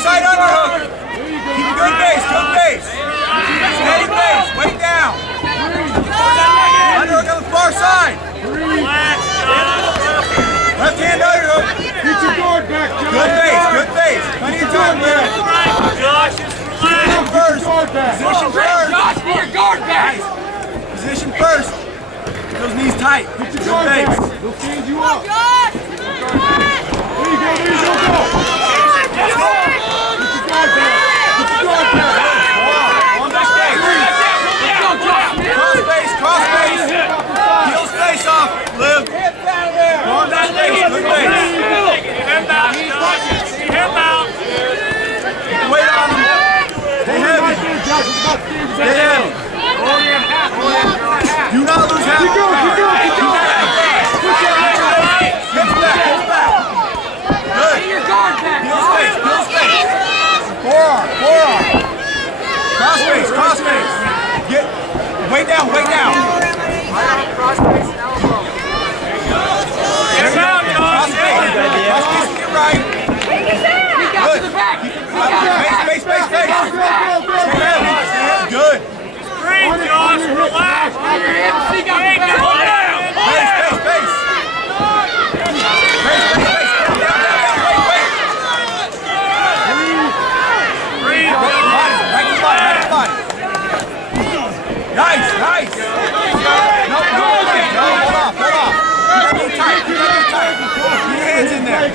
Side underhook. Keep a good base, good base. Steady base, way down. Underhook on the far side. Left hand underhook. Get your guard back, Josh. Good base, good base. Plenty of time there. Position first. Position first. Josh, get your guard back. Nice. Position first. Get those knees tight. Get your Good guard base. back. They'll stand you up. Josh! There you go, there you go, go. Cross base. Heel space off. Live. Go on that base. Good base. Weight on him. Stay heavy. Stay heavy. Do not lose half. Keep going, keep going, keep going. Hips back, hips back. Good. Your guard back. Heel space, heel space. Forearm, forearm. Cross base, cross base. Get way down, way down. Cross face and elbow. Get him out, cross base. Cross base to your right. Peek out to the back. Base, base, base, base. Stay heavy, stay heavy. Good. Breathe, Josh. Relax. On your hips. Peek out to the back. Base, base, base. Base, base, base. Down, down, down. Wait, wait. Breathe, Right to body, right to body, right to body. Nice, nice. No, no, no, hold off, hold off. Keep that knee tight, keep that knee tight. Keep your hands in there.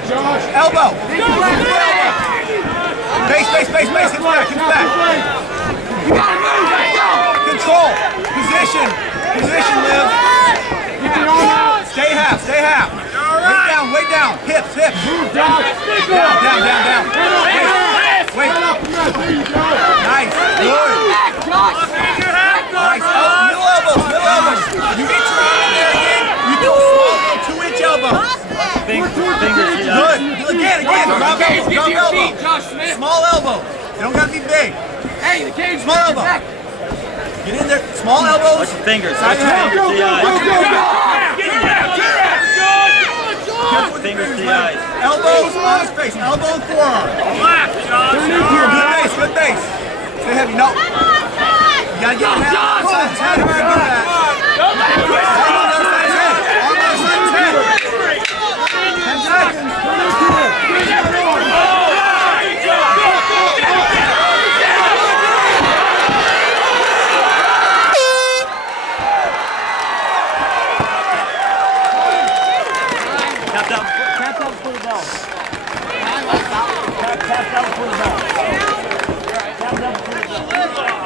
Elbow. Base, base, base, base. Hips back, hips back. You gotta move. Let's go. Control. Position. Position, Liv. Stay half, stay half. Way down. Hips, hips. Down, down, down, down. Wait, wait. Nice, good. Back, Josh. Nice. Middle elbows, middle elbows. You get your arm in there again. You do a small little 2-inch elbow. Good. Again. Drop elbow, drop elbow. Josh Smith. Small elbow. They don't gotta be big. Hey, the cage. Small elbow. Get in there. Small elbows. Watch your fingers. Side Watch your hand. fingers to the eyes. Careful with Fingers your to the eyes. Elbows on his face. Elbow and forearm. Good base, good base. Stay heavy. No. You gotta get your hand on the side of his head. You gotta do that. Arm on the other side of his head. Arm on the other side of his head. 10 seconds. Tap down for the bell. Tap down for the bell.